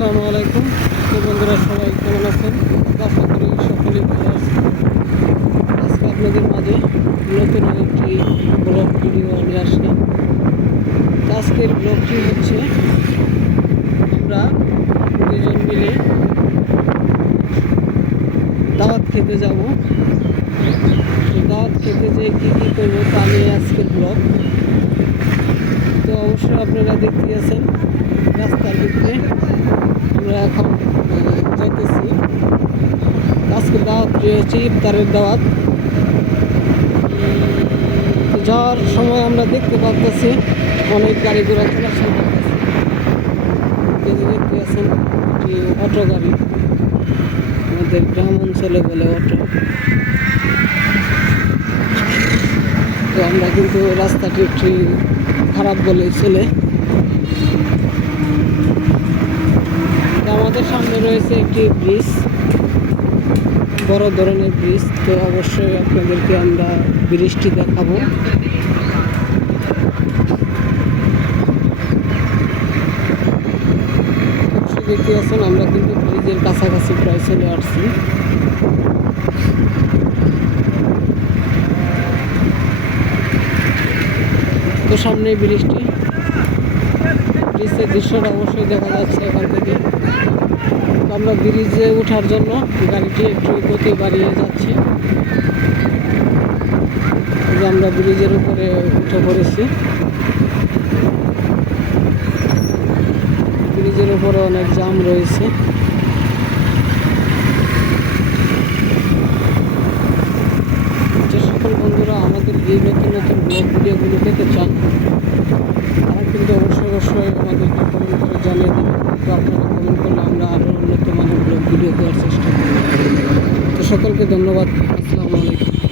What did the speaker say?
আসসালামু আলাইকুম। তো বন্ধুরা, সবাই কেমন আছেন? আশা করি সকলেই ভালো আছেন। আজকে আপনাদের মাঝে নতুন একটি ব্লগ ভিডিও নিয়ে আসলাম। আজকের ব্লগটি হচ্ছে, আমরা দুজন মিলে দাওয়াত খেতে যাব। দাওয়াত খেতে যেয়ে কী কী করব তা নিয়ে আজকের ব্লগ। তো অবশ্যই আপনারা দেখতে আছেন। রাস্তার ভিতরে আমরা এখন যাইতেছি। আজকে দাওয়াত হচ্ছে ইফতারের দাওয়াত। যাওয়ার সময় আমরা দেখতে পাচ্ছি অনেক গাড়ি ঘোড়া চলাচল করতেছে। দেখতে আছেন এটি অটো গাড়ি। আমাদের গ্রাম অঞ্চলে বলে অটো। তো আমরা কিন্তু রাস্তাটি একটু খারাপ বলে চলে তো আমাদের সামনে রয়েছে একটি ব্রিজ, বড় ধরনের ব্রিজ, তো অবশ্যই আপনাদেরকে আমরা ব্রিজটি দেখাবো। দেখতে পাচ্ছেন, আমরা কিন্তু ব্রিজের কাছাকাছি প্রায় চলে আসছি। তো সামনে ব্রিজটি ব্রিজের দৃশ্যটা অবশ্যই দেখা যাচ্ছে এখান থেকে। তো আমরা ব্রিজে ওঠার জন্য গাড়িটি একটু গতি বাড়িয়ে যাচ্ছি। আমরা ব্রিজের উপরে উঠে পড়েছি। ব্রিজের উপরে অনেক জাম রয়েছে যে সকল বন্ধুরা আমাদের এই নতুন নতুন ব্লগ ভিডিওগুলো পেতে চান। তারা কিন্তু অবশ্যই অবশ্যই আমাদেরকে কমেন্ট করে জানিয়ে দেবেন। তো আপনারা কমেন্ট করলে আমরা আরও উন্নত মানের ব্লগ ভিডিও দেওয়ার চেষ্টা করব। তো সকলকে ধন্যবাদ। আসসালামু আলাইকুম।